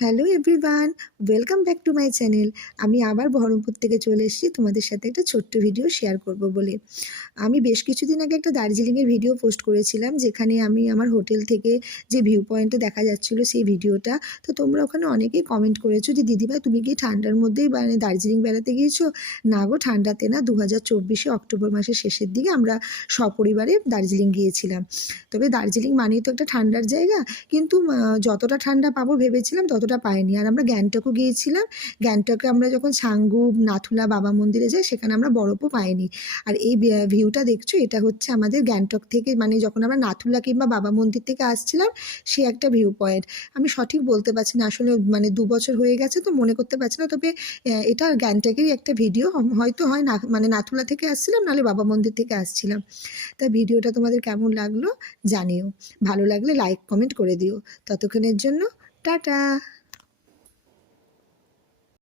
Hello everyone, welcome back to my channel. আমি আবার বহরমপুর থেকে চলে এসেছি তোমাদের সাথে একটা ছোট্ট ভিডিও শেয়ার করব বলে। আমি বেশ কিছুদিন আগে একটা দার্জিলিংয়ের ভিডিও পোস্ট করেছিলাম, যেখানে আমি আমার হোটেল থেকে যে ভিউ পয়েন্টটা দেখা যাচ্ছিলো সেই ভিডিওটা। তো তোমরা ওখানে অনেকেই কমেন্ট করেছো যে দিদিভাই তুমি কি ঠান্ডার মধ্যেই মানে দার্জিলিং বেড়াতে গিয়েছো? না গো, ঠান্ডাতে না, 2024 অক্টোবর মাসের শেষের দিকে আমরা সপরিবারে দার্জিলিং গিয়েছিলাম। তবে দার্জিলিং মানেই তো একটা ঠান্ডার জায়গা, কিন্তু যতটা ঠান্ডা পাবো ভেবেছিলাম ততটা পাইনি। আর আমরা গ্যাংটকও গিয়েছিলাম। গ্যাংটকে আমরা যখন ছাংগু, নাথুলা বাবা মন্দিরে যাই, সেখানে আমরা বরফও পাইনি। আর এই ভিউটা দেখছো, এটা হচ্ছে আমাদের গ্যাংটক থেকে, মানে যখন আমরা নাথুলা কিংবা বাবা মন্দির থেকে আসছিলাম, সে একটা ভিউ পয়েন্ট। আমি সঠিক বলতে পারছি না আসলে, মানে 2 বছর হয়ে গেছে তো মনে করতে পারছি না। তবে এটা গ্যাংটকেরই একটা ভিডিও, হয়তো হয় না, মানে নাথুলা থেকে আসছিলাম, নাহলে বাবা মন্দির থেকে আসছিলাম। তা ভিডিওটা তোমাদের কেমন লাগলো জানিও। ভালো লাগলে লাইক কমেন্ট করে দিও। ততক্ষণের জন্য টাটা।